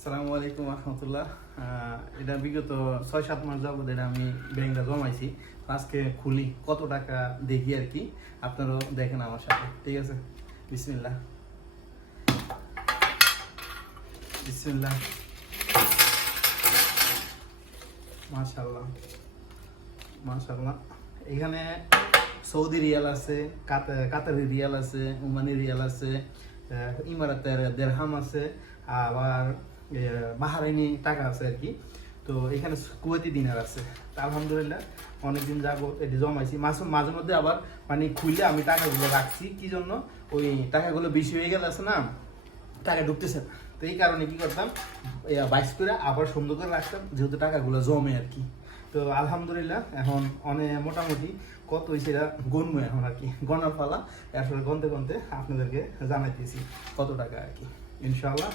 আসসালামু আলাইকুম রহমতুল্লাহ। এটা বিগত 6-7 মাস যাবত এটা আমি ব্যাংকটা জমাইছি। আজকে খুলি কত টাকা দেখি আর কি, আপনারাও দেখেন আমার সাথে, ঠিক আছে? বিসমিল্লাহ বিসমিল্লাহ। মাশাআল্লাহ মাশাআল্লাহ। এখানে সৌদি রিয়াল আছে, কাতারি রিয়াল আছে, ওমানি রিয়াল আছে, ইমারাতের দেরহাম আছে, আবার বাহারাইনি টাকা আছে আর কি। তো এখানে কুয়েতি দিনার আছে। তা আলহামদুলিল্লাহ অনেকদিন যাবো এটি জমাইছি। মাঝে মধ্যে আবার মানে খুললে আমি টাকাগুলো রাখছি, কি জন্য? ওই টাকাগুলো বেশি হয়ে গেলে আছে না, টাকা ঢুকতেছে না। তো এই কারণে কি করতাম, বাইশ করে আবার সুন্দর করে রাখতাম, যেহেতু টাকাগুলো জমে আর কি। তো আলহামদুলিল্লাহ এখন অনেক মোটামুটি কত হয়েছে এটা গণবো এখন আর কি, গণার পালা। আসলে গনতে গনতে আপনাদেরকে জানাইতেছি কত টাকা আর কি, ইনশাআল্লাহ।